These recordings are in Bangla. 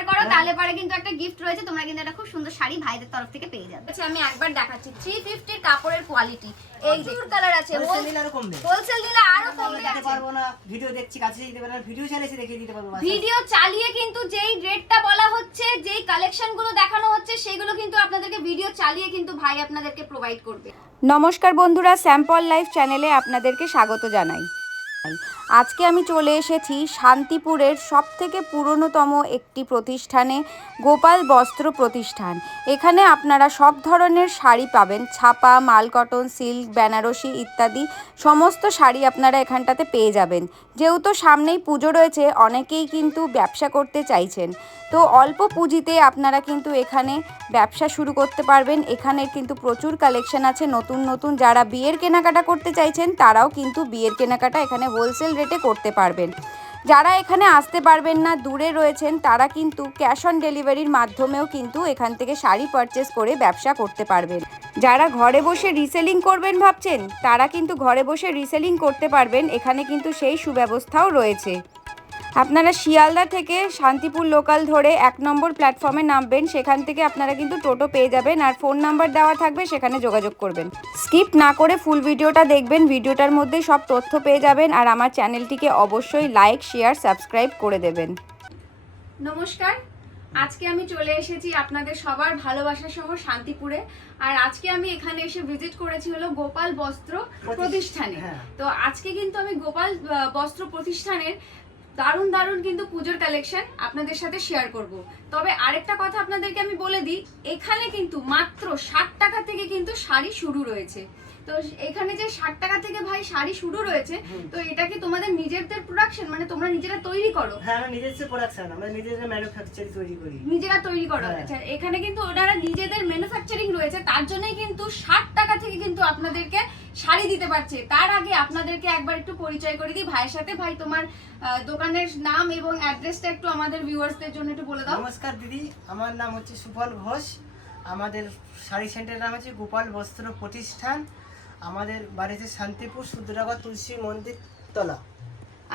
শেয়ার করো, তাহলে পরে কিন্তু একটা গিফট রয়েছে, তোমরা কিন্তু একটা খুব সুন্দর শাড়ি ভাইদের তরফ থেকে পেয়ে যাবে। আচ্ছা আমি একবার দেখাচ্ছি 350 এর কাপড়ের কোয়ালিটি, এই যে কালার আছে, হোলসেল দিলে আরো কমবে, হোলসেল দিলে আরো কমবে। দিতে পারবো না, ভিডিও দেখছি কাছে দিতে পারবো না, ভিডিও চালিয়ে দেখিয়ে দিতে পারবো। ভিডিও চালিয়ে কিন্তু যেই রেটটা বলা হচ্ছে, যেই কালেকশন গুলো দেখানো হচ্ছে, সেগুলো কিন্তু আপনাদেরকে ভিডিও চালিয়ে কিন্তু ভাই আপনাদেরকে প্রোভাইড করবে। নমস্কার বন্ধুরা, স্যাম্পল লাইফ চ্যানেলে আপনাদেরকে স্বাগত জানাই। আজকে আমি চলে এসেছি শান্তিপুরের সবথেকে পুরনোতম একটি প্রতিষ্ঠানে, গোপাল বস্ত্র প্রতিষ্ঠান। এখানে আপনারা সব ধরনের শাড়ি পাবেন, ছাপা, মাল কটন, সিল্ক, বেনারসি ইত্যাদি সমস্ত শাড়ি আপনারা এখানটাতে পেয়ে যাবেন। যেহেতু সামনেই পুজো রয়েছে, অনেকেই কিন্তু ব্যবসা করতে চাইছেন, তো অল্প পুঁজিতে আপনারা কিন্তু এখানে ব্যবসা শুরু করতে পারবেন। এখানে কিন্তু প্রচুর কালেকশন আছে নতুন নতুন। যারা বিয়ের কেনাকাটা করতে চাইছেন তারাও কিন্তু বিয়ের কেনাকাটা এখানে হোলসেল রেটে করতে পারবেন। যারা এখানে আসতে পারবেন না, দূরে রয়েছেন, তারা কিন্তু ক্যাশ অন ডেলিভারির মাধ্যমেও কিন্তু এখান থেকে শাড়ি পারচেস করে ব্যবসা করতে পারবেন। যারা ঘরে বসে রিসেলিং করবেন ভাবছেন, তারা কিন্তু ঘরে বসে রিসেলিং করতে পারবেন। এখানে কিন্তু সেই সুব্যবস্থাও রয়েছে। আপনারা শিয়ালদা থেকে শান্তিপুর লোকাল ধরে 1 নম্বর প্ল্যাটফর্মে নামবেন, সেখান থেকে আপনারা কিন্তু টোটো পেয়ে যাবেন, আর ফোন নাম্বার দেওয়া থাকবে, সেখানে যোগাযোগ করবেন। স্কিপ না করে ফুল ভিডিওটা দেখবেন, ভিডিওটার মধ্যে সব তথ্য পেয়ে যাবেন। আর আমার চ্যানেলটিকে অবশ্যই লাইক, শেয়ার, সাবস্ক্রাইব করে দেবেন। নমস্কার, আজকে আমি চলে এসেছি আপনাদের সবার ভালোবাসা সহ শান্তিপুরে। আর আজকে আমি এখানে এসে ভিজিট করেছি হলো গোপাল বস্ত্র প্রতিষ্ঠানে। তো আজকে কিন্তু আমি গোপাল বস্ত্র প্রতিষ্ঠানের দারুণ দারুণ কিন্তু পুজোর কালেকশন আপনাদের সাথে শেয়ার করব। তবে আরেকটা কথা আপনাদেরকে আমি বলে দিই, এখানে কিন্তু মাত্র 60 টাকা থেকে কিন্তু শাড়ি শুরু রয়েছে। তো এখানে যে 60 টাকা থেকে ভাই শাড়ি শুরু রয়েছে, তো এটা কি তোমাদের নিজেদের প্রোডাকশন, মানে তোমরা নিজেরা তৈরি করো? হ্যাঁ, আমরা নিজেদের প্রোডাকশন, আমরা নিজেদের ম্যানুফ্যাকচারিং তৈরি করি, নিজেরা তৈরি করো। আচ্ছা, এখানে কিন্তু ওনারা নিজেদের ম্যানুফ্যাকচারিং রয়েছে, তার জন্যই কিন্তু 60 টাকা থেকে কিন্তু আপনাদেরকে শাড়ি দিতে পারছে। তার আগে আপনাদেরকে একবার একটু পরিচয় করে দিই ভাইয়ের সাথে। ভাই, তোমার দোকানের নাম এবং অ্যাড্রেসটা একটু আমাদের ভিউয়ার্সদের জন্য একটু বলে দাও। নমস্কার দিদি, আমার নাম হচ্ছে সুফল ঘোষ। আমাদের শাড়ি সেন্টারের নাম হচ্ছে গোপাল বস্ত্র প্রতিষ্ঠান। আমাদের বাড়িতে শান্তিপুর সুদ্রাগর তুলসী মন্দির তলা।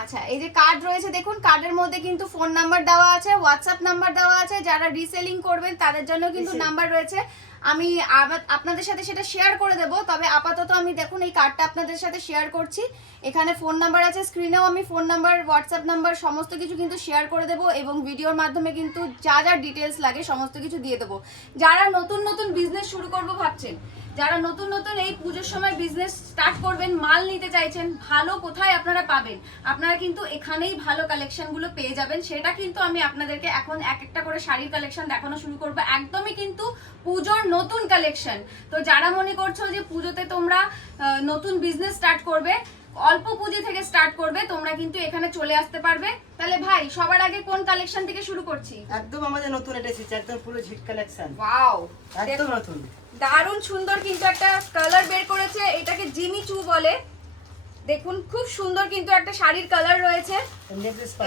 আচ্ছা, এই যে কার্ড রয়েছে দেখুন, কার্ডের মধ্যে কিন্তু ফোন নাম্বার দেওয়া আছে, হোয়াটসঅ্যাপ নাম্বার দেওয়া আছে। যারা রিসেলিং করবেন তাদের জন্য কিন্তু নাম্বার রয়েছে, আমি আপনাদের সাথে সেটা শেয়ার করে দেব। তবে আপাতত আমি দেখুন এই কার্ডটা আপনাদের সাথে শেয়ার করছি। এখানে ফোন নাম্বার আছে, স্ক্রিনেও আমি ফোন নাম্বার, হোয়াটসঅ্যাপ নাম্বার সমস্ত কিছু কিন্তু শেয়ার করে দেব, এবং ভিডিওর মাধ্যমে কিন্তু যা যা ডিটেলস লাগে সমস্ত কিছু দিয়ে দেবো। যারা নতুন নতুন বিজনেস শুরু করবো ভাবছেন, যারা নতুন নতুন এই পুজোর সময় বিজনেস স্টার্ট করবেন, মাল নিতে চাইছেন, ভালো কোথায় আপনারা পাবেন, আপনারা কিন্তু এখানেই ভালো কালেকশনগুলো পেয়ে যাবেন। সেটা কিন্তু আমি আপনাদেরকে এখন এক একটা করে শাড়ির কালেকশন দেখানো শুরু করবো, একদমই কিন্তু পুজোর নতুন কালেকশন। তো যারা মনে করছো যে পুজোতে তোমরা নতুন বিজনেস স্টার্ট করবে, অল্প পুঁজি থেকে স্টার্ট করবে, তোমরা কিন্তু এখানে চলে আসতে পারবে। তাহলে ভাই, সবার আগে কোন কালেকশন থেকে শুরু করছি? একদম আমাদের নতুন এটা এসেছে, একদম পুরো হিট কালেকশন। ওয়াও, একদম নতুন, দারুণ সুন্দর কিন্তু একটা কালার বের করেছে, এটাকে জিমি চু বলে। দেখুন খুব সুন্দর কিন্তু একটা শাড়ির কালার রয়েছে।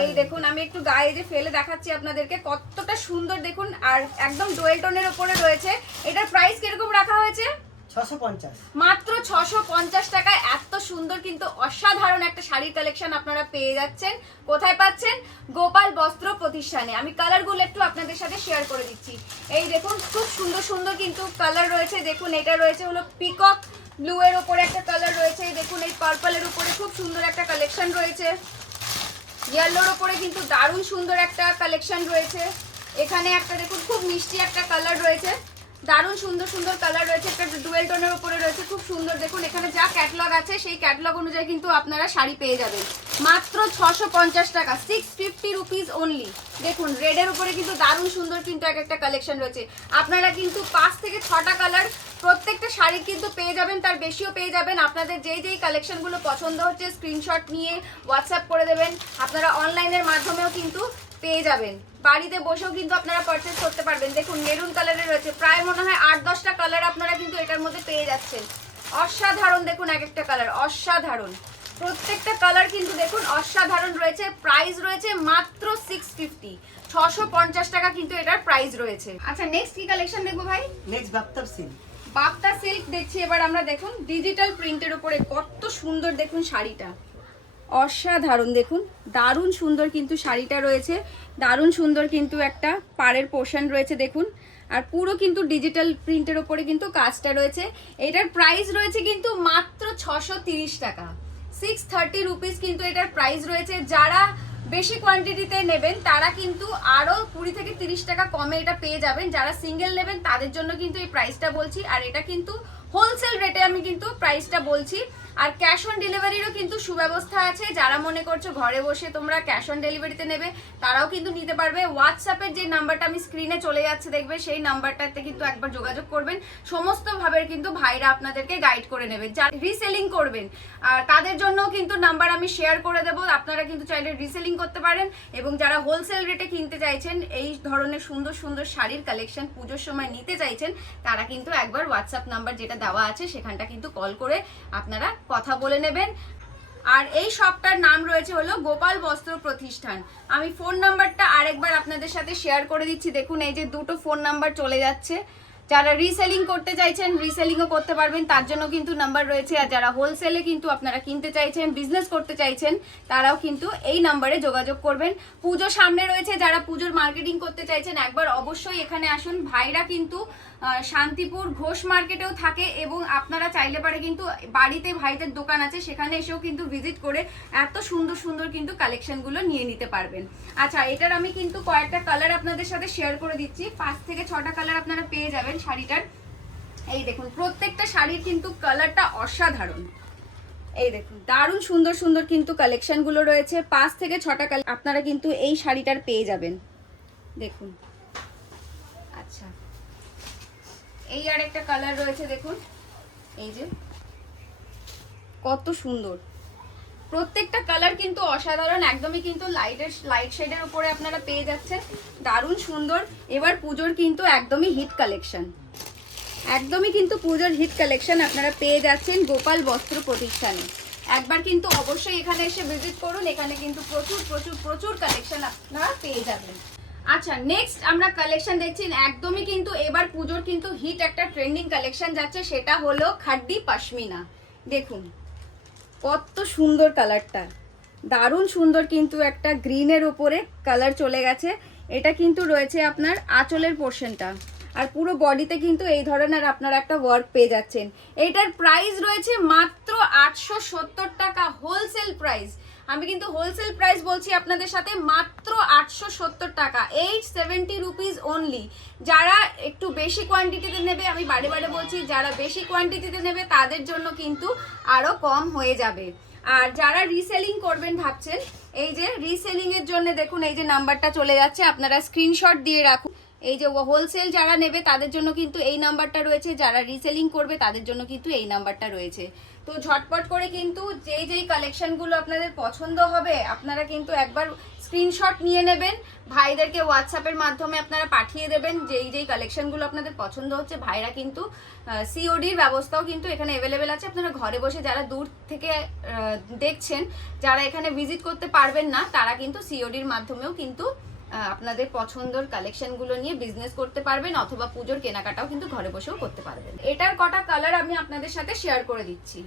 এই দেখুন, আমি একটু গায়ে যে ফেলে দেখাচ্ছি আপনাদেরকে, কতটা সুন্দর দেখুন, আর একদম ডুয়েল টোনের উপরে রয়েছে। এটার প্রাইস কিরকম রাখা হয়েছে? 650, মাত্র 650 টাকায় এত সুন্দর কিন্তু অসাধারণ একটা শাড়ির কালেকশন আপনারা পেয়ে যাচ্ছেন। কোথায় পাচ্ছেন? গোপাল বস্ত্র প্রতিষ্ঠানে। আমি কালারগুলো একটু আপনাদের সাথে শেয়ার করে দিচ্ছি। এই দেখুন খুব সুন্দর সুন্দর কিন্তু কালার রয়েছে। দেখুন এটা রয়েছে হলো পিকক ব্লু এর উপরে একটা কালার রয়েছে। দেখুন এই পার্পলের উপরে খুব সুন্দর একটা কালেকশন রয়েছে। ইয়েলোর উপরে কিন্তু দারুণ সুন্দর একটা কালেকশন রয়েছে। এখানে একটা দেখুন খুব মিষ্টি একটা কালার রয়েছে, দারুণ সুন্দর সুন্দর কালার রয়েছে। একটা ডুয়েল টোনের উপরে রয়েছে, খুব সুন্দর। দেখুন এখানে যা ক্যাটালগ আছে সেই ক্যাটালগ অনুযায়ী কিন্তু আপনারা শাড়ি পেয়ে যাবেন মাত্র 650 টাকা, 650 রুপিস অনলি। দেখুন রেডের উপরে কিন্তু দারুণ সুন্দর কিন্তু এক একটা কালেকশন রয়েছে। আপনারা কিন্তু 5 থেকে 6টা কালার প্রত্যেকটা শাড়ি কিন্তু পেয়ে যাবেন, তার বেশিও পেয়ে যাবেন। আপনাদের যেই যেই কালেকশনগুলো পছন্দ হচ্ছে স্ক্রিনশট নিয়ে হোয়াটসঅ্যাপ করে দেবেন। আপনারা অনলাইনের মাধ্যমেও কিন্তু পেয়ে যাবেন, বাড়িতে বসেও কিন্তু আপনারা পারচেজ করতে পারবেন। দেখুন মেরুন কালারের রয়েছে, প্রায় মনে হয় 8-10টা কালার আপনারা কিন্তু এটার মধ্যে পেয়ে যাচ্ছেন। অসাধারণ, দেখুন এক একটা কালার অসাধারণ, প্রত্যেকটা কালার কিন্তু দেখুন অসাধারণ রয়েছে। প্রাইস রয়েছে মাত্র 650, 650 টাকা কিন্তু এটার প্রাইস রয়েছে। আচ্ছা, নেক্সট কি কালেকশন দেখবো ভাই? নেক্সট বাপ্তার সিল্ক। বাপ্তা সিল্ক দেখছি এবার আমরা। দেখুন ডিজিটাল প্রিন্টের উপরে কত সুন্দর, দেখুন শাড়িটা অসাধারণ, দেখুন দারুণ সুন্দর কিন্তু শাড়িটা রয়েছে, দারুণ সুন্দর কিন্তু একটা পাড়ের পোর্শন রয়েছে দেখুন, আর পুরো কিন্তু ডিজিটাল প্রিন্টের ওপরে কিন্তু কাজটা রয়েছে। এটার প্রাইস রয়েছে কিন্তু মাত্র 630 টাকা, 630 রুপিস কিন্তু এটার প্রাইস রয়েছে। যারা বেশি কোয়ান্টিটিতে নেবেন তারা কিন্তু আরও 20 থেকে 30 টাকা কমে এটা পেয়ে যাবেন। যারা সিঙ্গেল নেবেন তাদের জন্য কিন্তু এই প্রাইসটা বলছি, আর এটা কিন্তু হোলসেল রেটে আমি কিন্তু প্রাইসটা বলছি। আর ক্যাশ অন ডেলিভারিরও কিন্তু সুব্যবস্থা আছে। যারা মনে করছো ঘরে বসে তোমরা ক্যাশ অন ডেলিভারিতে নেবে তারাও কিন্তু নিতে পারবে। হোয়াটসঅ্যাপের যে নাম্বারটা আমি স্ক্রিনে চলে যাচ্ছে দেখবে, সেই নাম্বারটাতে কিন্তু একবার যোগাযোগ করবেন। সমস্ত ভাবে কিন্তু ভাইরা আপনাদেরকে গাইড করে নেবে। যারা রিসেলিং করবেন আর তাদের জন্য কিন্তু নাম্বার আমি শেয়ার করে দেবো, আপনারা কিন্তু চাইলে রিসেলিং করতে পারেন। এবং যারা হোলসেল রেটে কিনতে চাইছেন, এই ধরনের সুন্দর সুন্দর শাড়ির কালেকশন পুজোর সময় নিতে চাইছেন, তারা কিন্তু একবার হোয়াটসঅ্যাপ নাম্বার যেটা দেওয়া আছে সেখানটা কিন্তু কল করে আপনারা কথা বলে নেবেন। আর এই শপটার নাম রয়েছে হলো গোপাল বস্ত্র প্রতিষ্ঠান। আমি ফোন নাম্বারটা আরেকবার আপনাদের সাথে শেয়ার করে দিচ্ছি। দেখুন এই যে দুটো ফোন নাম্বার চলে যাচ্ছে। যারা রিসেলিং করতে চাইছেন রিসেলিংও করতে পারবেন, তার জন্য কিন্তু নাম্বার রয়েছে। আর যারা হোলসেলে কিন্তু আপনারা কিনতে চাইছেন, বিজনেস করতে চাইছেন, তারাও কিন্তু এই নাম্বারে যোগাযোগ করবেন। পুজো সামনে রয়েছে, যারা পুজোর মার্কেটিং করতে চাইছেন একবার অবশ্যই এখানে আসুন। ভাইরা কিন্তু শান্তিপুর ঘোষ মার্কেটেও থাকে, এবং আপনারা চাইলে পারে কিন্তু বাড়িতে ভাইদের দোকান আছে, সেখানে এসেও কিন্তু ভিজিট করে এত সুন্দর সুন্দর কিন্তু কালেকশনগুলো নিয়ে নিতে পারবেন। আচ্ছা, এটার আমি কিন্তু কয়েকটা কালার আপনাদের সাথে শেয়ার করে দিচ্ছি। 5 থেকে 6টা কালার আপনারা পেয়ে যাবেন শাড়িটার। এই দেখুন প্রত্যেকটা শাড়ির কিন্তু কালারটা অসাধারণ। এই দেখুন দারুণ সুন্দর সুন্দর কিন্তু কালেকশনগুলো রয়েছে। 5 থেকে 6টা কালার আপনারা কিন্তু এই শাড়িটার পেয়ে যাবেন। দেখুন, আচ্ছা এই আর একটা কালার রয়েছে দেখুন, এই যে কত সুন্দর, প্রত্যেকটা কালার কিন্তু অসাধারণ, একদমই কিন্তু লাইট শেডের উপরে আপনারা পেয়ে যাচ্ছেন, দারুণ সুন্দর। এবার পুজোর কিন্তু একদমই হিট কালেকশন, একদমই কিন্তু পুজোর হিট কালেকশন আপনারা পেয়ে যাচ্ছেন গোপাল বস্ত্র প্রতিষ্ঠানে। একবার কিন্তু অবশ্যই এখানে এসে ভিজিট করুন, এখানে কিন্তু প্রচুর প্রচুর প্রচুর কালেকশন আপনারা পেয়ে যাবেন। আচ্ছা, নেক্সট আমরা কালেকশন দেখছি, একদমই কিন্তু এবার পুজোর কিন্তু হিট একটা ট্রেন্ডিং কালেকশন যাচ্ছে, সেটা হলো খাড্ডি পশমিনা। দেখুন কত সুন্দর কালারটা, দারুণ সুন্দর কিন্তু একটা গ্রিনের উপরে কালার চলে গেছে। এটা কিন্তু রয়েছে আপনার আঁচলের পোর্শনটা, আর পুরো বডিতে কিন্তু এই ধরনের আপনারা একটা ওয়ার্ক পেয়ে যাচ্ছেন। এইটার প্রাইস রয়েছে মাত্র 870 টাকা, হোলসেল প্রাইস। আমি কিন্তু হোলসেল প্রাইস বলছি আপনাদের সাথে, মাত্র 870 টাকা, 870 রুপিস অনলি। যারা একটু বেশি কোয়ান্টিটিতে নেবে, আমি বারে বারে বলছি, যারা বেশি কোয়ান্টিটিতে নেবে তাদের জন্য কিন্তু আরও কম হয়ে যাবে। আর যারা রিসেলিং করবেন ভাবছেন, এই যে রিসেলিং এর জন্য দেখুন এই যে নাম্বারটা চলে যাচ্ছে, আপনারা স্ক্রিনশট দিয়ে রাখুন। এই যে হোলসেল যারা নেবে তাদের জন্য কিন্তু এই নাম্বারটা রয়েছে, যারা রিসেলিং করবে তাদের জন্য কিন্তু এই নাম্বারটা রয়েছে। তো ঝটপট করে কিন্তু যেই কালেকশনগুলো আপনাদের পছন্দ হবে আপনারা কিন্তু একবার স্ক্রিনশট নিয়ে নেবেন, ভাইদেরকে হোয়াটসঅ্যাপের মাধ্যমে আপনারা পাঠিয়ে দেবেন যেই কালেকশনগুলো আপনাদের পছন্দ হচ্ছে। ভাইরা কিন্তু সিওডির ব্যবস্থাও কিন্তু এখানে অ্যাভেলেবেল আছে, আপনারা ঘরে বসে যারা দূর থেকে দেখছেন, যারা এখানে ভিজিট করতে পারবেন না, তারা কিন্তু সিওডির মাধ্যমেও কিন্তু আপনাদের পছন্দের কালেকশনগুলো নিয়ে বিজনেস করতে পারবেন, অথবা পুজোর কেনাকাটাও কিন্তু ঘরে বসেও করতে পারবেন। এটার কটা কালার আমি আপনাদের সাথে শেয়ার করে দিচ্ছি।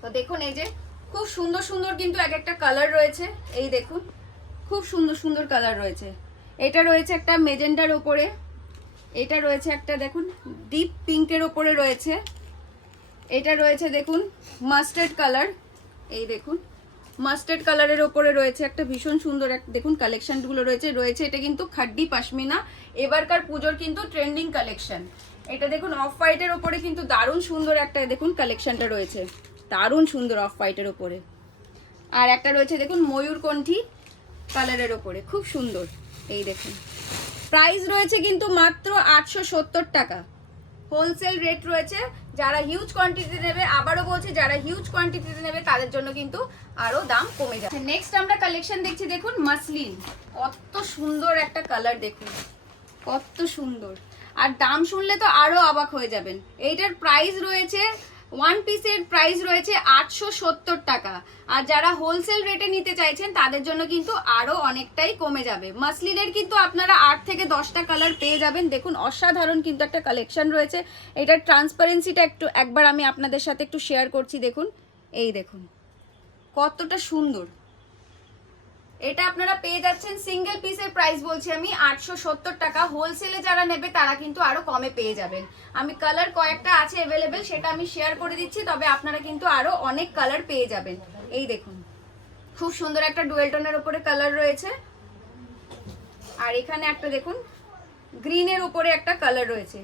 তো দেখুন এই যে খুব সুন্দর সুন্দর কিন্তু এক একটা কালার রয়েছে, এই দেখুন খুব সুন্দর সুন্দর কালার রয়েছে। এটা রয়েছে একটা মেজেন্ডার ওপরে, এটা রয়েছে একটা দেখুন ডিপ পিঙ্কের ওপরে রয়েছে, এটা রয়েছে দেখুন মাস্টার্ড কালার, এই দেখুন মাস্টার্ড কালারের ওপরে রয়েছে একটা ভীষণ সুন্দর দেখুন কালেকশনগুলো রয়েছে। এটা কিন্তু খাড্ডি পশমিনা, এবারকার পুজোর কিন্তু ট্রেন্ডিং কালেকশন। এটা দেখুন অফ হোয়াইটের ওপরে কিন্তু দারুণ সুন্দর একটা দেখুন কালেকশনটা রয়েছে, দারুণ সুন্দর অফ হোয়াইটের ওপরে। আর একটা রয়েছে দেখুন ময়ূরকণ্ঠী কালারের ওপরে, খুব সুন্দর। এই দেখুন প্রাইস রয়েছে কিন্তু মাত্র 870 টাকা, হোলসেল রেট রয়েছে। যারা হিউজ কোয়ান্টিটিতে নেবে, আবারও বলছি যারা হিউজ কোয়ান্টিটিতে নেবে তাদের জন্য কিন্তু আরো দাম কমে যাবে। নেক্সট আমরা কালেকশন দেখছি, দেখুন মাসলিন, কত সুন্দর একটা কালার, দেখুন কত সুন্দর, আর দাম শুনলে তো আরো অবাক হয়ে যাবেন। এইটার প্রাইস রয়েছে, ওয়ান পিসের প্রাইস রয়েছে 870 টাকা, আর যারা হোলসেল রেটে নিতে চাইছেন তাদের জন্য কিন্তু আরো অনেকটাই কমে যাবে। মাসলিনের কিন্তু আপনারা 8 থেকে 10টা কালার পেয়ে যাবেন। দেখুন অসাধারণ কিন্তু একটা কালেকশন রয়েছে। এটার ট্রান্সপারেন্সিটা একবার আমি আপনাদের সাথে একটু শেয়ার করছি, দেখুন এই দেখুন কতটা সুন্দর। এটা আপনারা পেয়ে যাচ্ছেন সিঙ্গেল পিসের প্রাইস বলছি আমি 870 টাকা। হোলসেলে যারা নেবে তারা কিন্তু আরো কমে পেয়ে যাবেন। আমি কালার কয়েকটা আছে অ্যাভেলেবেল, সেটা আমি শেয়ার করে দিচ্ছি, তবে আপনারা কিন্তু আরো অনেক কালার পেয়ে যাবেন। এই দেখুন খুব সুন্দর একটা ডুয়েল টোনের উপরে কালার রয়েছে, আর এখানে একটা দেখুন গ্রিনের উপরে একটা কালার রয়েছে।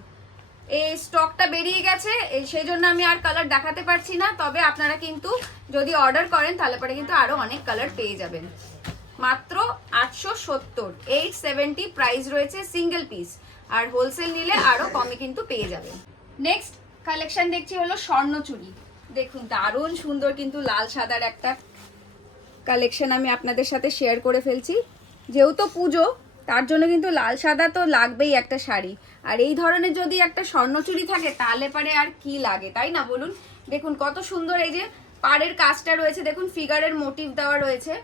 এই স্টকটা বেরিয়ে গেছে, সেই জন্য আমি আর কালার দেখাতে পারছি না, তবে আপনারা কিন্তু যদি অর্ডার করেন তাহলে পরে কিন্তু আরো অনেক কালার পেয়ে যাবেন। মাত্র 870, 870 প্রাইস রয়েছে সিঙ্গেল পিস, আর হোলসেল নিলে আরো কমে কিন্তু পেয়ে যাবেন। নেক্সট কালেকশন দেখছি হলো স্বর্ণচুরি। দেখুন দারুণ সুন্দর কিন্তু লাল সাদার একটা কালেকশন আমি আপনাদের সাথে শেয়ার করে ফেলছি। যেহেতু পুজো, তার জন্য কিন্তু লাল সাদা তো লাগবেই একটা শাড়ি, আর এই ধরনের যদি একটা স্বর্ণচুরি থাকে তাহলে পরে আর কি লাগে, তাই না বলুন। দেখুন কত সুন্দর এই যে পাড়ের কাজটা রয়েছে, দেখুন ফিগারের মোটিভ দেওয়া রয়েছে,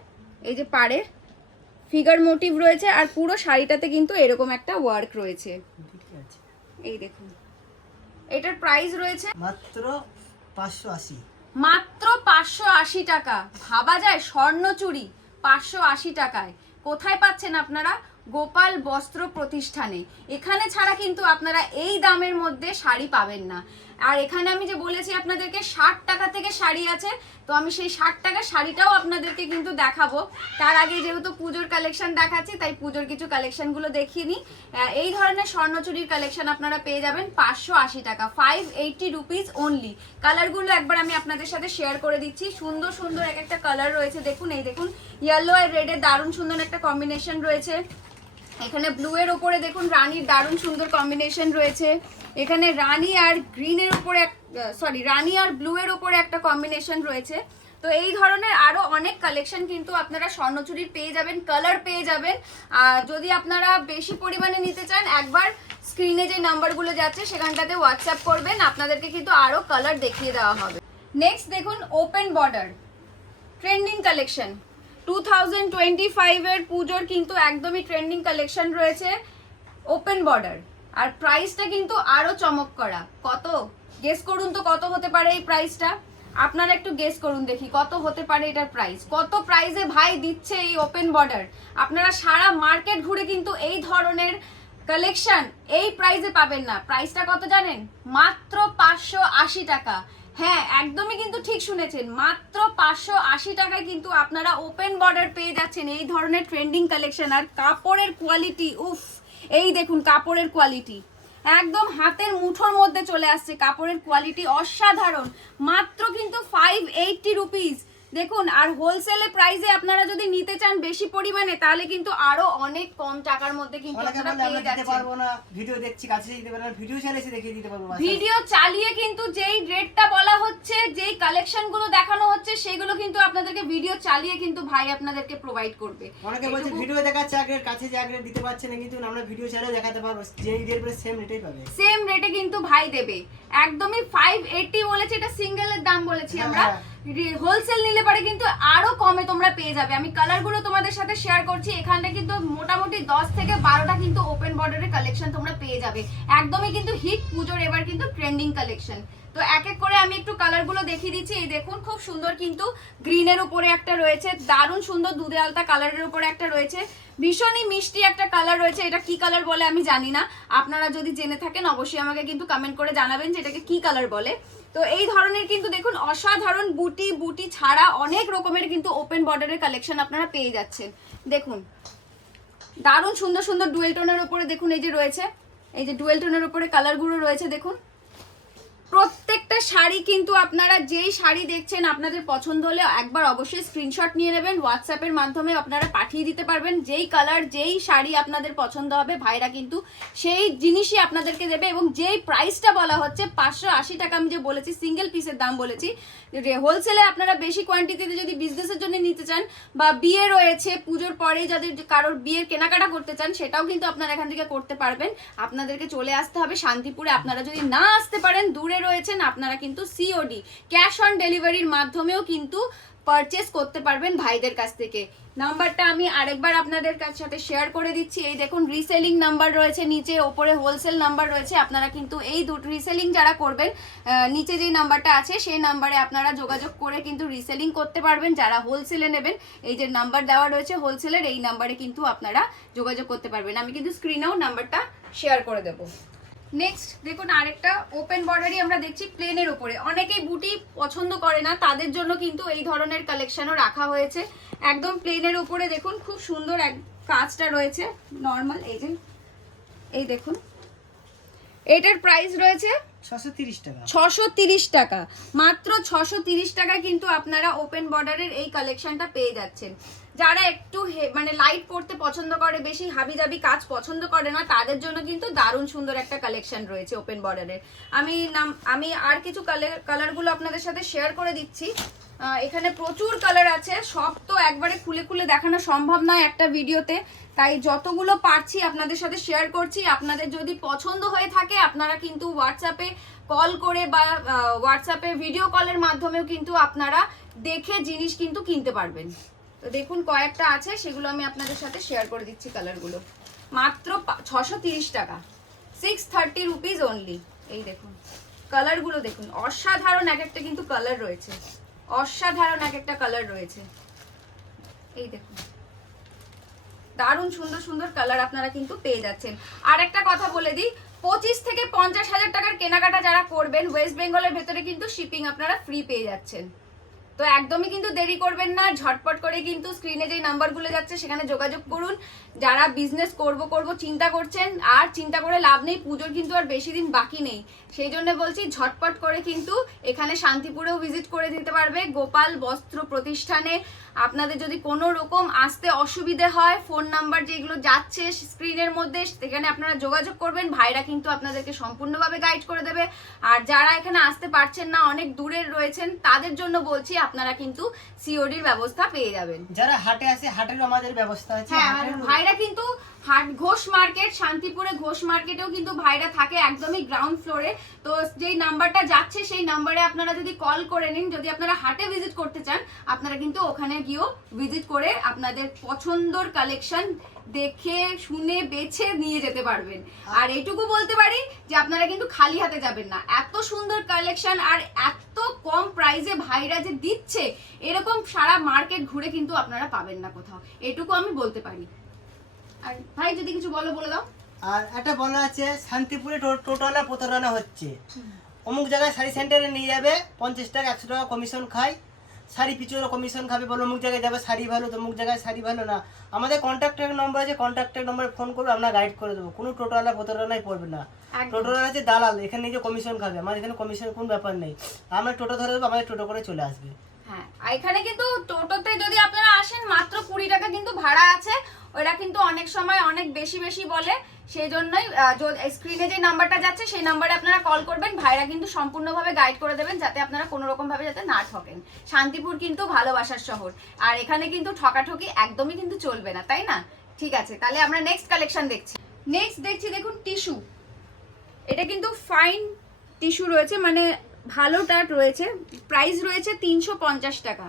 এই যে পাড়ে ফিগার মোটিভ রয়েছে, আর পুরো শাড়িটাতে কিন্তু এরকম একটা ওয়ার্ক রয়েছে। এই দেখুন এটার প্রাইস রয়েছে মাত্র 580। মাত্র 580 টাকা। ভাবা যায় স্বর্ণচুরি 580 টাকায়। কোথায় পাচ্ছেন আপনারা? গোপাল বস্ত্র প্রতিষ্ঠানে। এখানে ছাড়া কিন্তু আপনারা এই দামের মধ্যে শাড়ি পাবেন না। আর এখানে আমি যে বলেছি আপনাদেরকে 60 টাকা থেকে শাড়ি আছে, তো আমি সেই 60 টাকার শাড়িটাও আপনাদেরকে কিন্তু দেখাবো। তার আগে যেহেতু পুজোর কালেকশন দেখাচ্ছি, তাই পুজোর কিছু কালেকশনগুলো দেখিয়ে নিই। এই ধরনের স্বর্ণচুরির কালেকশন আপনারা পেয়ে যাবেন 580 টাকা, 580 রুপিস অনলি। কালারগুলো একবার আমি আপনাদের সাথে শেয়ার করে দিচ্ছি। সুন্দর সুন্দর এক একটা কালার রয়েছে, দেখুন এই দেখুন ইয়েলো আর রেডের দারুণ সুন্দর একটা কম্বিনেশন রয়েছে। এখানে ব্লু এর উপরে দেখুন রানীর দারুণ সুন্দর কম্বিনেশন রয়েছে। এখানে রানী আর গ্রিনের উপরে রানী আর ব্লু এর উপরে একটা কম্বিনেশন রয়েছে। তো এই ধরনের আরো অনেক কালেকশন কিন্তু আপনারা স্বর্ণচুরির পেয়ে যাবেন, কালার পেয়ে যাবেন। আর যদি আপনারা বেশি পরিমাণে নিতে চান, একবার স্ক্রিনে যে নাম্বারগুলো যাচ্ছে সেখানটাতে হোয়াটসঅ্যাপ করবেন, আপনাদেরকে কিন্তু আরো কালার দেখিয়ে দেওয়া হবে। নেক্সট দেখুন ওপেন বর্ডার ট্রেন্ডিং কালেকশন। 2025 এর পুজোর কিন্তু একদমই ট্রেন্ডিং কালেকশন রয়েছে ওপেন বর্ডার, আর প্রাইসটা কিন্তু আরো চমক করা। কত গেস করুন তো কত হতে পারে এই প্রাইসটা? আপনারা একটু গেস করুন দেখি কত হতে পারে এটার প্রাইস। কত প্রাইসে ভাই দিচ্ছে এই ওপেন বর্ডার? আপনারা সারা মার্কেট ঘুরে কিন্তু এই ধরনের কালেকশন এই প্রাইসে পাবেন না। প্রাইসটা কত জানেন? মাত্র 580 টাকা। হ্যাঁ একদমই কিন্তু ঠিক শুনেছেন, মাত্র 580 টাকায় কিন্তু আপনারা ওপেন বর্ডার পেয়ে যাচ্ছেন এই ধরনের ট্রেন্ডিং কালেকশন। আর কাপড়ের কোয়ালিটি, উফ, এই দেখুন কাপড়ের কোয়ালিটি একদম হাতের মুঠোর মধ্যে চলে আসছে। কাপড়ের কোয়ালিটি অসাধারণ। মাত্র কিন্তু 580 রুপিস দেখুন। আর হোলসেলে প্রাইসে আপনারা যদি নিতে চান বেশি পরিমাণে, তাহলে কিন্তু আরো অনেক কম টাকার মধ্যে কিন্তু আপনারা পেয়ে যাচ্ছেন। ভিডিও দেখছি কাছে দিতে পারবো না, ভিডিও চালিয়ে দেখিয়ে দিতে পারবো। ভিডিও চালিয়ে কিন্তু যেই রেটটা বলা হচ্ছে, যেই কালেকশন গুলো দেখানো হচ্ছে, সেগুলো কিন্তু আপনাদেরকে ভিডিও চালিয়ে কিন্তু ভাই আপনাদেরকে প্রোভাইড করবে। অনেকে বলছে ভিডিও দেখাচ্ছে আগের কাছে যে আগের দিতে পারছে না, কিন্তু আমরা ভিডিও চালিয়ে দেখাতে পারবো, যেই রেট বলে সেম রেটেই পাবে। সেম রেটে কিন্তু ভাই দেবে। একদমই 580 বলেছে, এটা সিঙ্গেলের দাম বলেছি আমরা। হোলসেল নিলে পরে কিন্তু আরো কমে তোমরা পেয়ে যাবে। আমি কালারগুলো তোমাদের সাথে শেয়ার করছি। এখানে কিন্তু মোটামুটি 10 থেকে 12টা কিন্তু ওপেন বর্ডারের কালেকশন তোমরা পেয়ে যাবে। একদমই কিন্তু হিট পুজোর এবার কিন্তু ট্রেন্ডিং কালেকশন। তো এক এক করে আমি একটু কালারগুলো দেখিয়ে দিচ্ছি। এই দেখুন খুব সুন্দর কিন্তু গ্রিনের উপরে একটা রয়েছে, দারুণ সুন্দর দুধে আলতা কালারের উপরে একটা রয়েছে, ভীষণই মিষ্টি একটা কালার রয়েছে। এটা কি কালার বলে আমি জানি না, আপনারা যদি জেনে থাকেন অবশ্যই আমাকে কিন্তু কমেন্ট করে জানাবেন যে এটাকে কি কালার বলে। তো এই ধরনের কিন্তু দেখুন অসাধারণ বুটি বুটি ছাড়া অনেক রকমের কিন্তু ওপেন বর্ডারের কালেকশন আপনারা পেয়ে যাচ্ছেন। দেখুন দারুণ সুন্দর সুন্দর ডুয়েল টোনের উপরে দেখুন এই যে রয়েছে, এই যে ডুয়েল টোনের উপরে কালারগুলো রয়েছে। দেখুন প্রত্যেকটা শাড়ি কিন্তু আপনারা যেই শাড়ি দেখছেন আপনাদের পছন্দ হলে একবার অবশ্যই স্ক্রিনশট নিয়ে নেবেন, হোয়াটসঅ্যাপের মাধ্যমে আপনারা পাঠিয়ে দিতে পারবেন। যেই কালার যেই শাড়ি আপনাদের পছন্দ হবে ভাইরা কিন্তু সেই জিনিসই আপনাদেরকে দেবে। এবং যেই প্রাইসটা বলা হচ্ছে 580 টাকা, আমি যে বলেছি সিঙ্গেল পিসের দাম বলেছি, হোলসেলে আপনারা বেশি কোয়ান্টিটিতে যদি বিজনেসের জন্য নিতে চান, বা বিয়ে রয়েছে পুজোর পরে যাদের কারোর বিয়ের কেনাকাটা করতে চান, সেটাও কিন্তু আপনারা এখান থেকে করতে পারবেন। আপনাদেরকে চলে আসতে হবে শান্তিপুরে। আপনারা যদি না আসতে পারেন, দূরে রয়েছেন, আপনারা আপনারা কিন্তু সিওডি ক্যাশ অন ডেলিভারির মাধ্যমেও কিন্তু পারচেস করতে পারবেন ভাইদের কাছ থেকে। নাম্বারটা আমি আরেকবার আপনাদের সাথে শেয়ার করে দিচ্ছি। এই দেখুন রিসেলিং নাম্বার রয়েছে, নিচে ওপরে হোলসেল নাম্বার রয়েছে। আপনারা কিন্তু এই দুটো রিসেলিং যারা করবেন, নিচে যেই নাম্বারটা আছে সেই নাম্বারে আপনারা যোগাযোগ করে কিন্তু রিসেলিং করতে পারবেন। যারা হোলসেলে নেবেন, এই যে নাম্বার দেওয়া রয়েছে হোলসেলের, এই নাম্বারে কিন্তু আপনারা যোগাযোগ করতে পারবেন। আমি কিন্তু স্ক্রিনেও নাম্বারটা শেয়ার করে দেবো। নেক্সট দেখুন আরেকটা ওপেন বর্ডারই আমরা দেখছি প্লেনের উপরে। অনেকেই বুটি পছন্দ করে না, তাদের জন্য কিন্তু এই ধরনের কালেকশনও রাখা হয়েছে। একদম প্লেনের উপরে দেখুন খুব সুন্দর এক কাজটা রয়েছে নর্মাল। এই দেখুন এটার প্রাইস রয়েছে 630 টাকা। 630 টাকা, মাত্র 630 টাকায় কিন্তু আপনারা ওপেন বর্ডারের এই কালেকশনটা পেয়ে যাচ্ছেন। যারা একটু মানে লাইট পড়তে পছন্দ করে, বেশি হাবিজাবি কাজ পছন্দ করে না, তাদের জন্য কিন্তু দারুণ সুন্দর একটা কালেকশন রয়েছে ওপেন বর্ডারের। আমি আর কিছু কালারগুলো আপনাদের সাথে শেয়ার করে দিচ্ছি। এখানে প্রচুর কালার আছে, সব তো একবারে খুলে খুলে দেখানো সম্ভব নয় একটা ভিডিওতে, তাই যতগুলো পারছি আপনাদের সাথে শেয়ার করছি। আপনাদের যদি পছন্দ হয়ে থাকে আপনারা কিন্তু হোয়াটসঅ্যাপে কল করে বা হোয়াটসঅ্যাপে ভিডিও কলের মাধ্যমেও কিন্তু আপনারা দেখে জিনিস কিন্তু কিনতে পারবেন। তো দেখুন কয়েকটা আছে, সেগুলো আমি আপনাদের সাথে শেয়ার করে দিচ্ছি। কালারগুলো মাত্র 630 টাকা, 630 রুপিস অনলি। এই দেখুন কালারগুলো দেখুন, অসাধারণ এক একটা কিন্তু কালার রয়েছে, অসাধারণ এক একটা কালার রয়েছে। এই দেখুন দারুণ সুন্দর সুন্দর কালার আপনারা কিন্তু পেয়ে যাচ্ছেন। আর একটা কথা বলে দিই, 25 থেকে 50 হাজার টাকার কেনাকাটা যারা করবেন, ওয়েস্ট বেঙ্গলের ভেতরে কিন্তু শিপিং আপনারা ফ্রি পেয়ে যাচ্ছেন। তো একদমই কিন্তু দেরি করবেন না, ঝটপট করে কিন্তু স্ক্রিনে যেই নাম্বারগুলো যাচ্ছে সেখানে যোগাযোগ করুন। যারা বিজনেস করব চিন্তা করছেন, আর চিন্তা করে লাভ নেই, পুজোর কিন্তু আর বেশি দিন বাকি নেই। সেই জন্য বলছি ঝটপট করে কিন্তু এখানে শান্তিপুরেও ভিজিট করে দিতে পারবে গোপাল বস্ত্র প্রতিষ্ঠানে। আপনাদের যদি কোনো রকম আসতে অসুবিধে হয়, ফোন নাম্বার যেগুলো যাচ্ছে স্ক্রিনের মধ্যে সেখানে আপনারা যোগাযোগ করবেন, ভাইরা কিন্তু আপনাদেরকে সম্পূর্ণভাবে গাইড করে দেবে। আর যারা এখানে আসতে পারছেন না, অনেক দূরের রয়েছেন, তাদের জন্য বলছি আপনারা কিন্তু সিওডির ব্যবস্থা পেয়ে যাবেন। যারা হাটে আসে হাটেরও আমাদের ব্যবস্থা আছে। হ্যাঁ, ভাইরা কিন্তু ঘোষ মার্কেট, শান্তিপুরে ঘোষ মার্কেটেও কিন্তু ভাইরা থাকে একদমই গ্রাউন্ড ফ্লোরে। তো যেই নাম্বারটা যাচ্ছে সেই নাম্বারে আপনারা যদি কল করে নিন, যদি আপনারা হাটে ভিজিট করতে চান, আপনারা কিন্তু ওখানে গিয়েও ভিজিট করে আপনাদের পছন্দর কালেকশন দেখে শুনে বেছে নিয়ে যেতে পারবেন। আর এইটুকু বলতে পারি যে আপনারা কিন্তু খালি হাতে যাবেন না, এত সুন্দর কালেকশন আর এত কম প্রাইসে ভাইরা যে দিচ্ছে, এরকম সারা মার্কেট ঘুরে কিন্তু আপনারা পাবেন না কোথাও, এটুকু আমি বলতে পারি। আর ভাই যদি কিছু বলে দাও। আর একটা বলা আছে শান্তিপুরে টোটালা প্রতারণা হচ্ছে। অমুক জায়গায় শাড়ি সেন্টারে নিয়ে যাবে, 50 টাকা 100 টাকা কমিশন খায়, শাড়ি পিছনে কমিশন খাবে, বলো অমুক জায়গায় যাবে শাড়ি ভালো, তো অমুক জায়গায় শাড়ি ভালো না। আমাদের কন্ট্যাক্টের নম্বর আছে, কন্ট্যাক্টের নম্বরে ফোন করবে, আমরা গাইড করে দেবো। কোনো টোটালা প্রতারণায় পড়বে না। টোটোলা আছে দালাল, এখানে নিজে কমিশন খাবে, আমার এখানে কমিশন কোনো ব্যাপার নেই। আমরা টোটো ধরে দেবো, আমাদের টোটো করে চলে আসবে। হ্যাঁ, এখানে কিন্তু টোটোতে যদি আপনারা আসেন মাত্র 20 টাকা কিন্তু ভাড়া আছে। ওরা কিন্তু অনেক সময় অনেক বেশি বেশি বলে, সেই জন্যই স্ক্রিনে যে নাম্বারটা যাচ্ছে সেই নাম্বারে আপনারা কল করবেন, ভাইরা কিন্তু সম্পূর্ণভাবে গাইড করে দেবেন, যাতে আপনারা কোনো রকম ভাবে যাতে না ঠকেন। শান্তিপুর কিন্তু ভালোবাসার শহর, আর এখানে কিন্তু ঠকাঠকি একদমই কিন্তু চলবে না, তাই না? ঠিক আছে, তাহলে আমরা নেক্সট কালেকশন দেখছি। নেক্সট দেখছি দেখুন টিস্যু। এটা কিন্তু ফাইন টিস্যু রয়েছে, মানে ভালো টাট রয়েছে। প্রাইস রয়েছে 350 টাকা,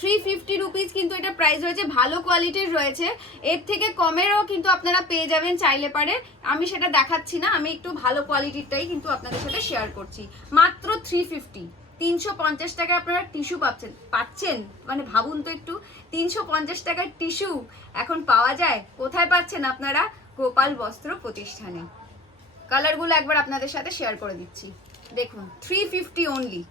350 রুপিস কিন্তু এটা প্রাইস রয়েছে। ভালো কোয়ালিটির রয়েছে, এর থেকে কমেরও কিন্তু আপনারা পেয়ে যাবেন চাইলে পারে। আমি সেটা দেখাচ্ছি না, আমি একটু ভালো কোয়ালিটিরটাই কিন্তু আপনাদের সাথে শেয়ার করছি। মাত্র 350, 350 টাকায় আপনারা টিস্যু পাচ্ছেন। মানে ভাবুন তো একটু, 350 টাকার টিস্যু এখন পাওয়া যায় কোথায়? পাচ্ছেন আপনারা গোপাল বস্ত্র প্রতিষ্ঠানে। কালারগুলো একবার আপনাদের সাথে শেয়ার করে দিচ্ছি। দেখুন 350 অনলি,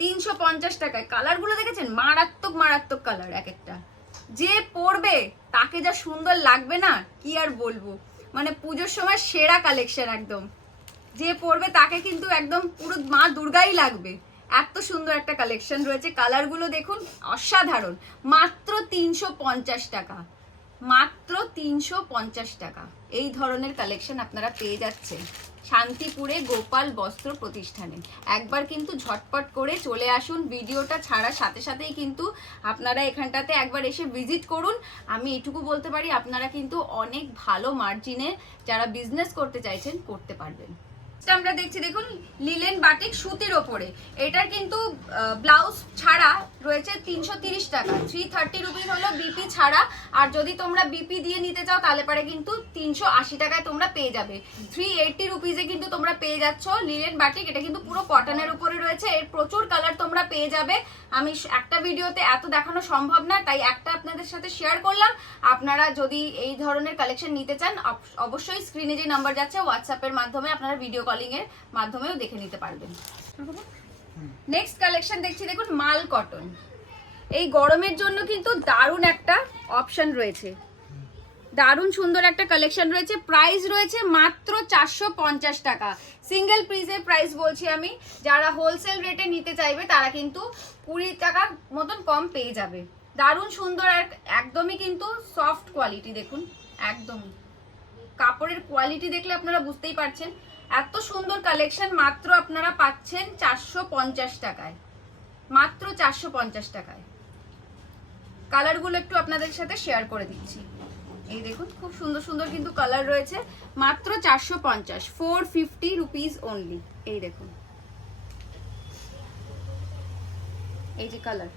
350 টাকায়। কালারগুলো দেখেছেন? মারাত্মক মারাত্মক কালার এক একটা। যে পরবে তাকে যা সুন্দর লাগবে না, কি আর বলবো, মানে পুজোর সময় সেরা কালেকশন একদম। যে পরবে তাকে কিন্তু একদম পুরো মা দুর্গাই লাগবে, এত সুন্দর একটা কালেকশন রয়েছে। কালারগুলো দেখুন অসাধারণ। মাত্র 350 টাকা, মাত্র 350 টাকা এই ধরনের কালেকশন আপনারা পেয়ে যাচ্ছেন শান্তিপুরে গোপাল বস্ত্র প্রতিষ্ঠানে। একবার কিন্তু ঝটপট করে চলে আসুন, ভিডিওটা ছাড়ার সাথে সাথেই কিন্তু আপনারা এখানটাতে একবার এসে ভিজিট করুন। আমি এটুকু বলতে পারি আপনারা কিন্তু অনেক ভালো মার্জিনে যারা বিজনেস করতে চাইছেন করতে পারবেন। আমরা দেখছি দেখুন লিলেন বাটিক সুতির ওপরে, এটার কিন্তু ব্লাউজ ছাড়া রয়েছে 330 টাকা, 330 রুপিস হলো বিপি ছাড়া। আর যদি তোমরা বিপি দিয়ে নিতে চাও তাহলে পরে কিন্তু 380 টাকায় তোমরা পেয়ে যাবে। 380 রুপিসে কিন্তু তোমরা পেয়ে যাচ্ছ লিলেন বাটিক। এটা কিন্তু পুরো কটনের উপরে রয়েছে, এর প্রচুর কালার তোমরা পেয়ে যাবে। আমি একটা ভিডিওতে এত দেখানো সম্ভব না, তাই একটা আপনাদের সাথে শেয়ার করলাম। আপনারা যদি এই ধরনের কালেকশন নিতে চান অবশ্যই স্ক্রিনে যে নাম্বার যাচ্ছে হোয়াটসঅ্যাপের মাধ্যমে আপনারা ভিডিও কলিং এর মাধ্যমেও দেখে নিতে পারবেন। নেক্সট কালেকশন দেখছি দেখুন মাল কটন। এই গরমের জন্য কিন্তু দারুণ একটা অপশন রয়েছে, দারুণ সুন্দর একটা কালেকশন রয়েছে। প্রাইস রয়েছে মাত্র 450 টাকা। সিঙ্গেল পিসের প্রাইস বলছি আমি, যারা হোলসেল রেটে নিতে চাইবে তারা কিন্তু 20 টাকার মতন কম পেয়ে যাবে। দারুণ সুন্দর আর একদমই কিন্তু সফট কোয়ালিটি, দেখুন একদমই কাপড়ের কোয়ালিটি দেখলে আপনারা বুঝতেই পারছেন। এত সুন্দর কালেকশন মাত্র আপনারা পাচ্ছেন 450 টাকায়, মাত্র 450 টাকায়। কালারগুলো একটু আপনাদের সাথে শেয়ার করে দিচ্ছি। এই দেখুন খুব সুন্দর সুন্দর কিন্তু কালার রয়েছে, মাত্র 450, 450 রুপিস অনলি। এই দেখুন এই যে কালার,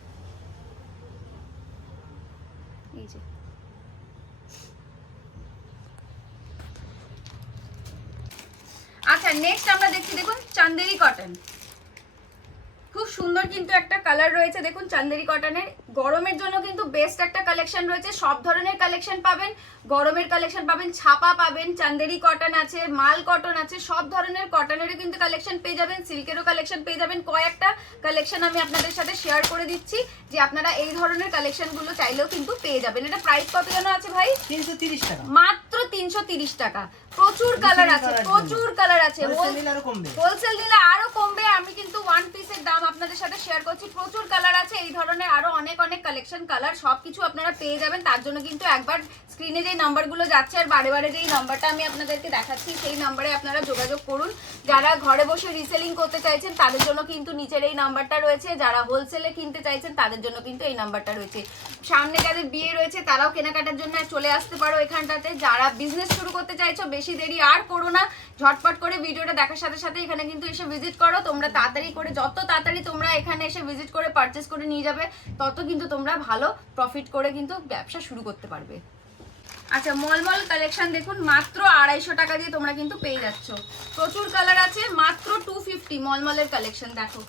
এই যে আচ্ছা নেক্সট আমরা দেখছি দেখুন চান্দেরি কটন। খুব সুন্দর কিন্তু একটা কালার রয়েছে দেখুন চান্দেরি কটনের। গরমের জন্য কিন্তু বেস্ট একটা কালেকশন রয়েছে, সব ধরনের কালেকশন পাবেন, গরমের কালেকশন পাবেন, ছাপা পাবেন, চান্দেরি কটন আছে, মাল কটন আছে, সব ধরনের কটনেরও কিন্তু কালেকশন পেয়ে যাবেন, সিল্কেরও কালেকশন পেয়ে যাবেন। কয়েকটা কালেকশন আমি আপনাদের সাথে শেয়ার করে দিচ্ছি যে আপনারা এই ধরনের কালেকশনগুলো চাইলেও কিন্তু পেয়ে যাবেন। এটা প্রাইস কত যেন আছে ভাই? 330 টাকা, মাত্র 330 টাকা। প্রচুর কালার আছে, প্রচুর কালার আছে, হোলসেল দিলে আরো কমবে। আমি কিন্তু ওয়ান পিসের দাম আপনাদের সাথে শেয়ার করছি। প্রচুর কালার আছে, এই ধরনের আরো অনেক অনেক কালেকশন, কালার সবকিছু আপনারা পেয়ে যাবেন। তার জন্য কিন্তু একবার স্ক্রিনে যে নাম্বারগুলো যাচ্ছে আর বারে বারে যেই নাম্বারটা আমি আপনাদেরকে দেখাচ্ছি সেই নাম্বারে আপনারা যোগাযোগ করুন। যারা ঘরে বসে রিসেলিং করতে চাইছেন তাদের জন্য কিন্তু নিচের এই নাম্বারটা রয়েছে, যারা হোলসেলে কিনতে চাইছেন তাদের জন্য কিন্তু এই নাম্বারটা রয়েছে। সামনে যাদের বিয়ে রয়েছে তারাও কেনাকাটার জন্য চলে আসতে পারো এখানটাতে। যারা বিজনেস শুরু করতে চাইছো বেশি দেরি আর করো না, ঝটপট করে ভিডিওটা দেখার সাথে সাথে এখানে কিন্তু এসে ভিজিট করো। তোমরা তাড়াতাড়ি করে, যত তাড়াতাড়ি তোমরা এখানে এসে ভিজিট করে পারচেস করে নিয়ে যাবে তত কিন্তু তোমরা ভালো প্রফিট করে কিন্তু ব্যবসা শুরু করতে পারবে। আচ্ছা মলমল কালেকশন দেখুন, মাত্র 250 টাকা দিয়ে তোমরা কিন্তু পেয়ে যাচ্ছ। প্রচুর কালার আছে, মাত্র 250 মলমলের কালেকশন দেখো,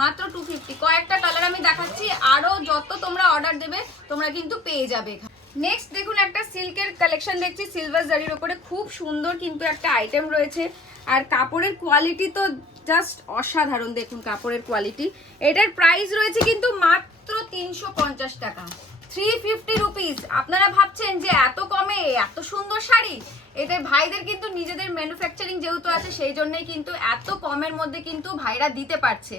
মাত্র 250। কয়েকটা কালার আমি দেখাচ্ছি, আরো যত তোমরা অর্ডার দেবে তোমরা কিন্তু পেয়ে যাবে। নেক্সট দেখুন একটা সিল্কের কালেকশন দেখছি, সিলভার জারির উপরে খুব সুন্দর কিন্তু একটা আইটেম রয়েছে। আর কাপড়ের কোয়ালিটি তো জাস্ট অসাধারণ, দেখুন কাপড়ের কোয়ালিটি। এটার প্রাইস রয়েছে কিন্তু মাত্র 350 টাকা, 350 রুপিস। আপনারা ভাবছেন যে এত কমে এত সুন্দর শাড়ি? এদের ভাইদের কিন্তু নিজেদের ম্যানুফ্যাকচারিং যেহেতু আছে সেই জন্যই কিন্তু এত কমের মধ্যে কিন্তু ভাইরা দিতে পারছে।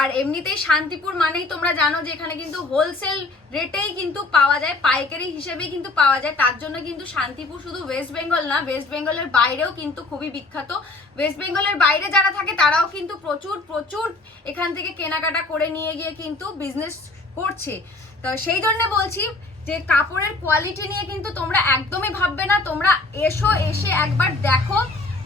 আর এমনিতেই শান্তিপুর মানেই তোমরা জানো যে এখানে কিন্তু হোলসেল রেটেই কিন্তু পাওয়া যায়, পাইকারি হিসেবেই কিন্তু পাওয়া যায়। তার জন্য কিন্তু শান্তিপুর শুধু ওয়েস্ট বেঙ্গল না, ওয়েস্ট বেঙ্গলের বাইরেও কিন্তু খুবই বিখ্যাত। ওয়েস্ট বেঙ্গলের বাইরে যারা থাকে তারাও কিন্তু প্রচুর প্রচুর এখান থেকে কেনাকাটা করে নিয়ে গিয়ে কিন্তু বিজনেস করছে। তো সেই জন্য বলছি যে কাপড়ের কোয়ালিটি নিয়ে কিন্তু তোমরা একদমই ভাববে না। তোমরা এসে একবার দেখো,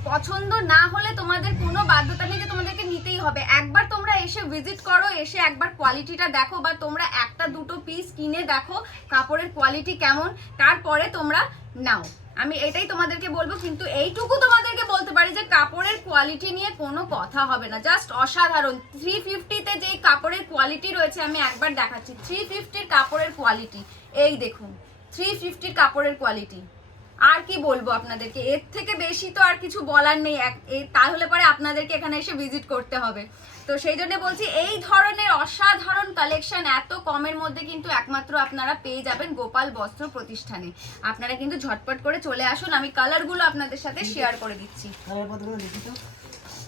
পছন্দ না হলে তোমাদের কোনো বাধ্যতা নেই যে তোমাদেরকে নিতেই হবে। একবার তোমরা এসে ভিজিট করো, এসে একবার কোয়ালিটিটা দেখো, বা তোমরা একটা দুটো পিস কিনে দেখো কাপড়ের কোয়ালিটি কেমন, তারপরে তোমরা নাও। আমি এটাই তোমাদেরকে বলবো। কিন্তু এইটুকু তোমাদেরকে বলতে পারি যে কাপড়ের কোয়ালিটি নিয়ে কোনো কথা হবে না, জাস্ট অসাধারণ। 350-তে যে কাপড়ের কোয়ালিটি রয়েছে আমি একবার দেখাচ্ছি। 350-র কাপড়ের কোয়ালিটি এই দেখুন, 350-র কাপড়ের কোয়ালিটি। আর কি বলবো আপনাদেরকে, এর থেকে বেশি তো আর কিছু বলার নেই। তাহলে পরে আপনাদেরকে এখানে এসে ভিজিট করতে হবে। তো সেই জন্য বলছি এই ধরনের অসাধারণ কালেকশন এত কমের মধ্যে কিন্তু একমাত্র আপনারা পেয়ে যাবেন গোপাল বস্ত্র প্রতিষ্ঠানে। আপনারা কিন্তু ঝটপট করে চলে আসুন। আমি কালারগুলো আপনাদের সাথে শেয়ার করে দিচ্ছি।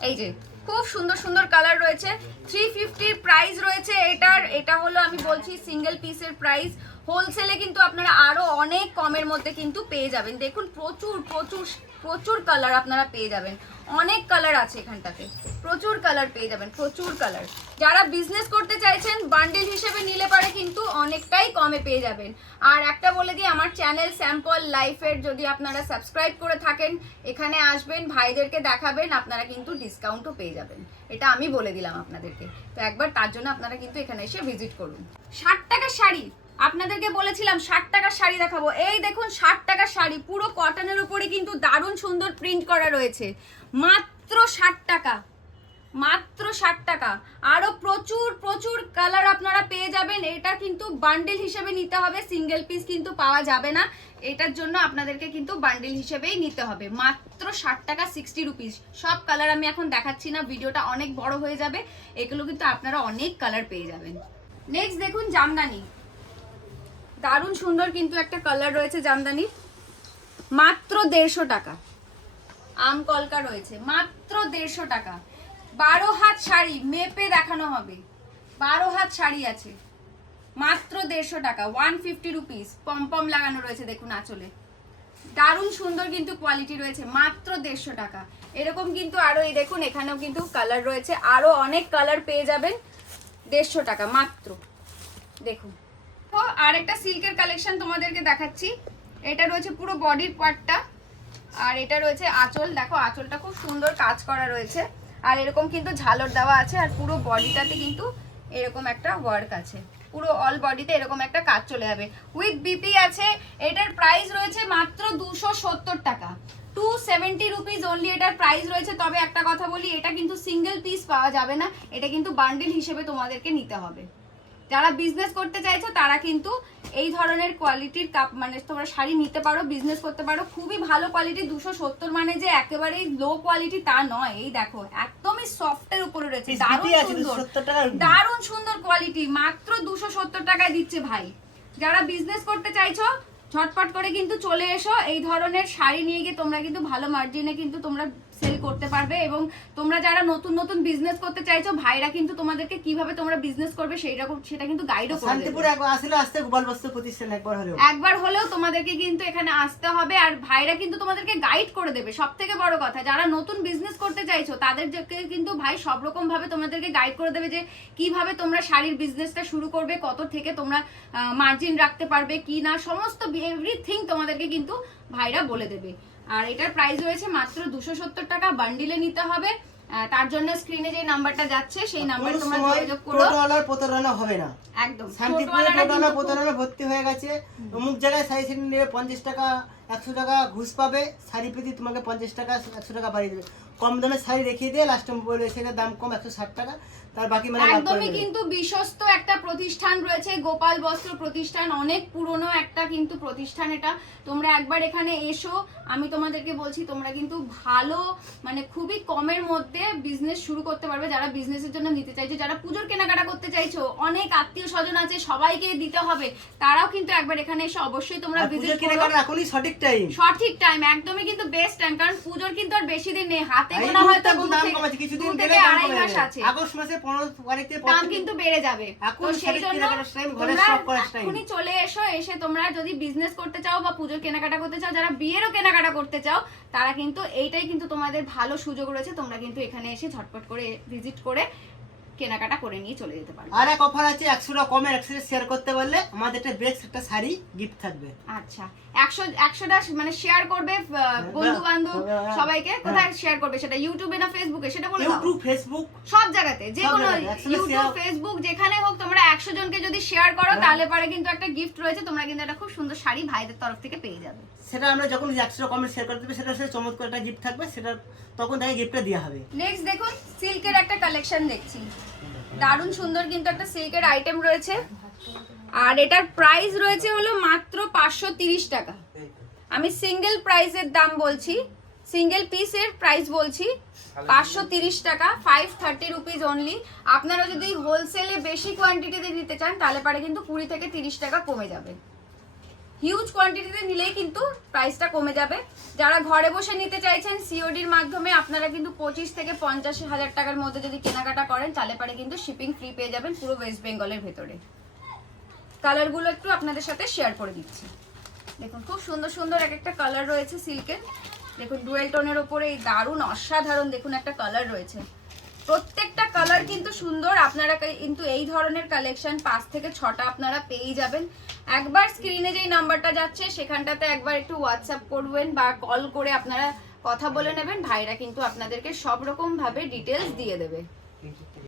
এই যে খুব সুন্দর সুন্দর কালার রয়েছে। 350-র প্রাইস রয়েছে এটার। এটা হলো আমি বলছি সিঙ্গেল পিসের প্রাইস। হোলসেলে কিন্তু আপনারা আরো অনেক কমের মধ্যে কিন্তু পেয়ে যাবেন। দেখুন প্রচুর প্রচুর প্রচুর কালার আপনারা পেয়ে যাবেন, অনেক কালার আছে এখানটাতে, প্রচুর কালার পেয়ে যাবেন, প্রচুর কালার। যারা বিজনেস করতে চাইছেন বান্ডেল হিসেবে নিলে পারে কিন্তু অনেকটাই কমে পেয়ে যাবেন। আর একটা বলে দিই, আমার চ্যানেল স্যাম্পল লাইফের যদি আপনারা সাবস্ক্রাইব করে থাকেন, এখানে আসবেন, ভাইদেরকে দেখাবেন, আপনারা কিন্তু ডিসকাউন্টও পেয়ে যাবেন, এটা আমি বলে দিলাম আপনাদেরকে। তো একবার তার জন্য আপনারা কিন্তু এখানে এসে ভিজিট করুন। 60 টাকার শাড়ি আপনাদেরকে বলেছিলাম, 60 টাকার শাড়ি দেখাবো। এই দেখুন 60 টাকার শাড়ি, পুরো কটনের উপরে কিন্তু দারুণ সুন্দর প্রিন্ট করা রয়েছে, মাত্র 60 টাকা, মাত্র 60 টাকা। আরো প্রচুর প্রচুর কালার আপনারা পেয়ে যাবেন। এটা কিন্তু বান্ডেল হিসেবে নিতে হবে, সিঙ্গেল পিস কিন্তু পাওয়া যাবে না, এটার জন্য আপনাদেরকে কিন্তু বান্ডেল হিসেবেই নিতে হবে। মাত্র 60 টাকা, 60 রুপিস। সব কালার আমি এখন দেখাচ্ছি না, ভিডিওটা অনেক বড় হয়ে যাবে, এগুলো কিন্তু আপনারা অনেক কালার পেয়ে যাবেন। নেক্সট দেখুন জামদানি, দারুণ সুন্দর কিন্তু একটা কালার রয়েছে জামদানির, মাত্র 150 টাকা। আম কলকা রয়েছে মাত্র 150 টাকা। 12 হাত শাড়ি মেপে দেখানো হবে, 12 হাত শাড়ি আছে মাত্র 150 টাকা, 150 রুপিস। পমপম লাগানো রয়েছে দেখুন আঁচলে, দারুণ সুন্দর কিন্তু কোয়ালিটি রয়েছে, মাত্র 150 টাকা। এরকম কিন্তু আরো এই দেখুন এখানেও কিন্তু কালার রয়েছে, আরো অনেক কালার পেয়ে যাবেন, 150 টাকা মাত্র। দেখুন তো আরেকটা সিল্কের কালেকশন তোমাদেরকে দেখাচ্ছি। এটা রয়েছে পুরো বডির পার্টটা, আর এটা রয়েছে আঁচল। দেখো আঁচলটা খুব সুন্দর কাজ করা রয়েছে, আর এরকম কিন্তু ঝালর দেওয়া আছে, আর পুরো বডিটাতে কিন্তু এরকম একটা ওয়ার্ক আছে, পুরো অল বডিতে এরকম একটা কাজ চলে যাবে, উইথ বিপি আছে। এটার প্রাইস রয়েছে মাত্র 270 টাকা, 270 রুপিস অনলি এটার প্রাইস রয়েছে। তবে একটা কথা বলি, এটা কিন্তু সিঙ্গেল পিস পাওয়া যাবে না, এটা কিন্তু বান্ডেল হিসেবে তোমাদেরকে নিতে হবে। যারা বিজনেস করতে চাইছো তারা কিন্তু এই ধরনের কোয়ালিটির কাপ মানে তোমরা শাড়ি নিতে পারো, বিজনেস করতে পারো। খুবই ভালো কোয়ালিটি, 270 মানে যে একেবারেই লো কোয়ালিটি তা নয়। এই দেখো একদমই সফটের উপরে রয়েছে, দারুণ সুন্দর, দারুণ সুন্দর কোয়ালিটি, মাত্র 270 টাকায় দিচ্ছে ভাই। যারা বিজনেস করতে চাইছো ঝটপট করে কিন্তু চলে এসো, এই ধরনের শাড়ি নিয়ে গিয়ে তোমরা কিন্তু ভালো মার্জিনে কিন্তু তোমরা সেল করতে পারবে। এবং তোমরা যারা নতুন নতুন বিজনেস করতে চাইছো, ভাইরা কিন্তু তোমাদেরকে কিভাবে তোমরা বিজনেস করবে সেটা কিন্তু গাইডও করে দেবে। শান্তিপুরে আসলে আসতে গোপাল বস্ত্র প্রতিষ্ঠান একবার হলেও তোমাদেরকে কিন্তু এখানে আসতে হবে, আর ভাইরা কিন্তু তোমাদেরকে গাইড করে দেবে। সবথেকে বড় কথা, যারা নতুন বিজনেস করতে চাইছো তাদেরকে কিন্তু ভাই সব রকম ভাবে তোমাদেরকে গাইড করে দেবে, যে কিভাবে তোমরা শাড়ির বিজনেসটা শুরু করবে, কত থেকে তোমরা মার্জিন রাখতে পারবে কি না, সমস্ত এভরিথিং তোমাদেরকে কিন্তু ভাইরা বলে দেবে। আর এটার প্রাইস রয়েছে মাত্র 270 টাকা, বান্ডিলে নিতে হবে। তার জন্য স্ক্রিনে যে নাম্বারটা যাচ্ছে সেই নাম্বারে তোমরা যোগাযোগ করো। টোটাল প্রতারণা হবে না, একদম শান্তিপুরে টোটাল প্রতারণা ভর্তি হয়ে গেছে। অমুক জায়গায় শাড়ি সেট নেবে 50 টাকা 100 টাকা ঘুষ পাবে, শাড়ি পেতে তোমাকে 50 টাকা 100 টাকা বাড়িয়ে দেবে। কম দামে শাড়ি দেখিয়ে দিয়ে লাস্টে বলে সেটার দাম কম 160 টাকা, তার বাকি মানে একদমই কিন্তু বিশ্বস্ত একটা প্রতিষ্ঠান রয়েছে, গোপাল বস্ত্র প্রতিষ্ঠান, অনেক পুরনো একটা কিন্তু প্রতিষ্ঠান এটা। তোমরা একবার এখানে এসো, আমি তোমাদেরকে বলছি তোমরা কিন্তু ভালো মানে খুবই কমের মধ্যে বিজনেস শুরু করতে পারবে। যারা বিজনেসের জন্য নিতে চাইছো, যারা পুজোর কেনাকাটা করতে চাইছো, অনেক আত্মীয় স্বজন আছে সবাইকে দিতে হবে, তারাও কিন্তু একবার এখানে এসে অবশ্যই তোমরা ভিজিট করো। এখনই সঠিক টাইম, সঠিক টাইম, একদমই কিন্তু বেস্ট টাইম, কারণ পুজোর কিন্তু আর বেশি দিন নেই, হাতে গোনা হয়তো কিছুদিন থেকে আড়াই মাস আছে। আগস্ট মাসে 15 তারিখে দাম কিন্তু বেড়ে যাবে। তো সেই জন্য এখনই চলে এসো, এসে তোমরা যদি বিজনেস করতে চাও বা পুজোর কেনাকাটা করতে চাও, যারা বিয়েরও কেনাকাটা করতে চাও, তারা কিন্তু এইটাই কিন্তু তোমাদের ভালো সুযোগ রয়েছে। তোমরা কিন্তু এখানে এসে ঝটপট করে ভিজিট করে কেনাকাটা করে নিয়ে চলে যেতে পারবে। আর এক অফার আছে, 100 টাকা কমের একসাথে শেয়ার করতে পারলে আমাদের একটা বেস্ট একটা শাড়ি গিফট থাকবে। আচ্ছা 100টা মানে শেয়ার করবে বন্ধু বান্ধব সবাইকে। কোথায় শেয়ার করবে সেটা? ইউটিউবে না ফেসবুকে? সেটা বলে দাও। ইউটিউব, ফেসবুক, সব জায়গাতে, যে কোনো ইউটিউব ফেসবুক যেখানে হোক, তোমরা 100 জনকে যদি শেয়ার করো তাহলে পরে কিন্তু একটা গিফট রয়েছে, তোমরা কিন্তু একটা খুব সুন্দর শাড়ি ভাইদের তরফ থেকে পেয়ে যাবে। সেটা আমরা যখন 100 টাকা কমের শেয়ার করে দেবে, সেটা সাথে চমৎকার একটা গিফট থাকবে, সেটা তখন তাকে গিফটটা দেওয়া হবে। নেক্সট দেখুন সিল্কের একটা কালেকশন দেখছি, দারুণ সুন্দর কিন্তু একটা সিল্কের আইটেম রয়েছে, আর এটার প্রাইস রয়েছে হলো মাত্র 530 টাকা। আমি সিঙ্গেল প্রাইসের দাম বলছি, সিঙ্গেল পিসের প্রাইস বলছি 530 টাকা, 530 রুপিস অনলি। আপনারা যদি হোলসেলে বেশি কোয়ান্টিটিতে নিতে চান তাহলে পারে কিন্তু 20 থেকে 30 টাকা কমে যাবে। হিউজ কোয়ান্টিটিতে নিলেই কিন্তু প্রাইসটা কমে যাবে। যারা ঘরে বসে নিতে চাইছেন সিওডির মাধ্যমে, আপনারা কিন্তু 25 থেকে 50 হাজার টাকার মধ্যে যদি কেনাকাটা করেন তাহলে পারে কিন্তু শিপিং ফ্রি পেয়ে যাবেন পুরো ওয়েস্ট বেঙ্গলের ভেতরে। কালারগুলো একটু আপনাদের সাথে শেয়ার করে দিচ্ছি। দেখুন খুব সুন্দর সুন্দর এক একটা কালার রয়েছে সিল্কের। দেখুন ডুয়েল টোনের ওপরে এই দারুণ অসাধারণ দেখুন একটা কালার রয়েছে। প্রত্যেকটা কালার কিন্তু সুন্দর। আপনারা কিন্তু এই ধরনের কালেকশন 5 থেকে 6টা আপনারা পেয়ে যাবেন। একবার স্ক্রিনে যেই নাম্বারটা যাচ্ছে সেখানটাতে একবার একটু হোয়াটসঅ্যাপ করবেন বা কল করে আপনারা কথা বলে নেবেন। ভাইরা কিন্তু আপনাদেরকে সব রকম ভাবে ডিটেলস দিয়ে দেবে।